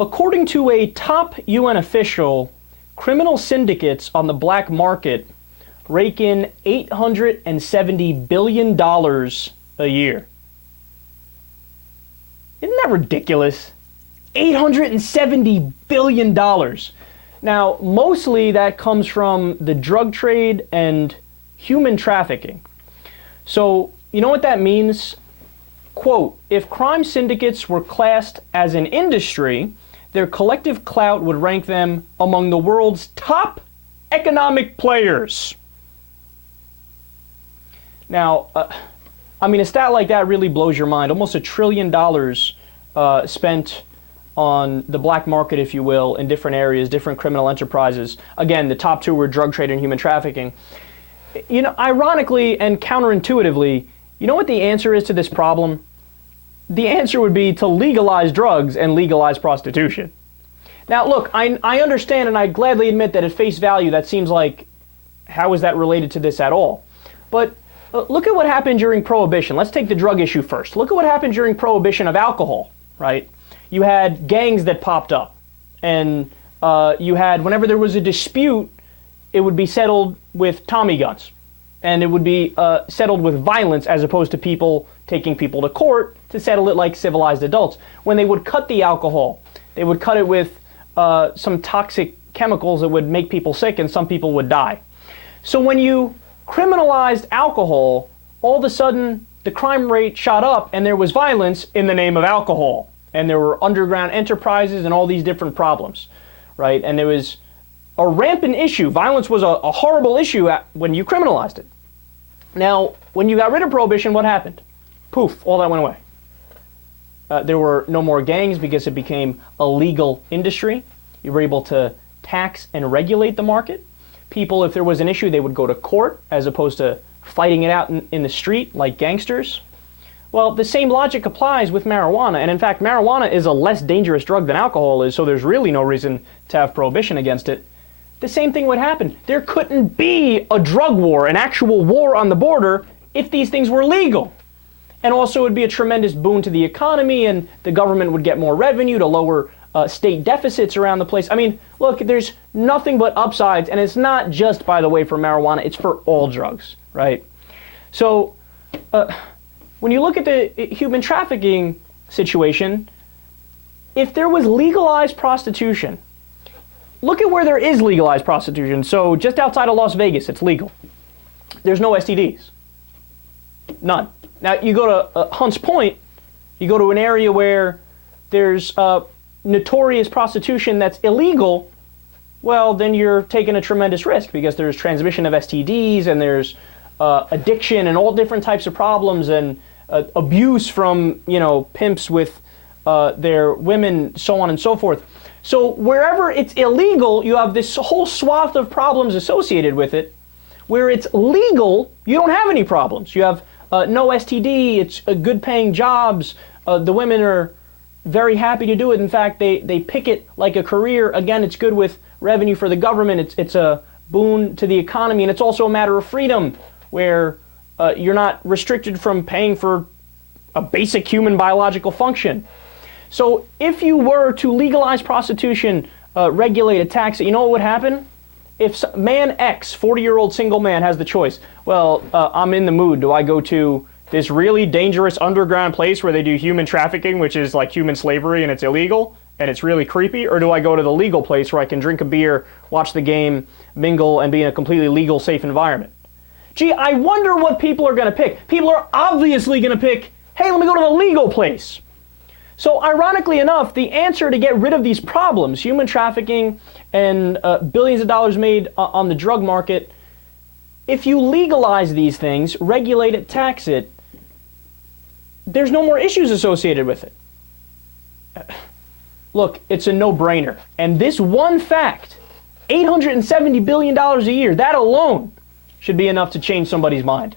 According to a top UN official, criminal syndicates on the black market rake in $870 billion a year. Isn't that ridiculous? $870 billion. Now, mostly that comes from the drug trade and human trafficking. So, you know what that means? Quote, if crime syndicates were classed as an industry, their collective clout would rank them among the world's top economic players. Now, a stat like that really blows your mind. Almost $1 trillion spent on the black market, if you will, in different areas, different criminal enterprises. Again, the top two were drug trade and human trafficking. You know, ironically and counterintuitively, you know what the answer is to this problem? The answer would be to legalize drugs and legalize prostitution. Now, look, I understand and I gladly admit that at face value, that seems like, how is that related to this at all? But look at what happened during Prohibition. Let's take the drug issue first. Look at what happened during Prohibition of alcohol, right? You had gangs that popped up, and you had, whenever there was a dispute, it would be settled with Tommy guns, and it would be settled with violence as opposed to people taking people to court to settle it like civilized adults. When they would cut the alcohol, they would cut it with some toxic chemicals that would make people sick, and some people would die. So when you criminalized alcohol, all of a sudden the crime rate shot up and there was violence in the name of alcohol. And there were underground enterprises and all these different problems, right? And there was a rampant issue. Violence was a horrible issue when you criminalized it. Now, when you got rid of Prohibition, what happened? Poof, all that went away. There were no more gangs because it became a legal industry. You were able to tax and regulate the market. People, if there was an issue, they would go to court as opposed to fighting it out in the street like gangsters. Well, the same logic applies with marijuana. And in fact, marijuana is a less dangerous drug than alcohol is, so there's really no reason to have prohibition against it. The same thing would happen. There couldn't be a drug war, an actual war on the border, if these things were legal. And also it would be a tremendous boon to the economy, and the government would get more revenue to lower state deficits around the place. I mean, look, there's nothing but upsides, and it's not just, by the way, for marijuana, it's for all drugs, right? So when you look at the human trafficking situation, if there was legalized prostitution, look at where there is legalized prostitution. So just outside of Las Vegas, it's legal. There's no STDs. None. Now, you go to Hunts Point, you go to an area where there's notorious prostitution that's illegal, well, then you're taking a tremendous risk because there's transmission of STDs and there's addiction and all different types of problems and abuse from, pimps with their women, so on and so forth. So wherever it's illegal, you have this whole swath of problems associated with it. Where it's legal, you don't have any problems. You have no STD, it's good paying jobs, the women are very happy to do it. In fact, they pick it like a career. Again, it's good with revenue for the government, it's a boon to the economy, and it's also a matter of freedom where you're not restricted from paying for a basic human biological function. So if you were to legalize prostitution, regulate it, tax it, you know what would happen? If man X, 40-year-old single man, has the choice, well, I'm in the mood. Do I go to this really dangerous underground place where they do human trafficking, which is like human slavery and it's illegal and it's really creepy? Or do I go to the legal place where I can drink a beer, watch the game, mingle, and be in a completely legal, safe environment? Gee, I wonder what people are going to pick. People are obviously going to pick, hey, let me go to the legal place. So ironically enough, the answer to get rid of these problems, human trafficking and billions of dollars made on the drug market, if you legalize these things, regulate it, tax it, there's no more issues associated with it. Look, it's a no-brainer. And this one fact, $870 billion a year, that alone should be enough to change somebody's mind.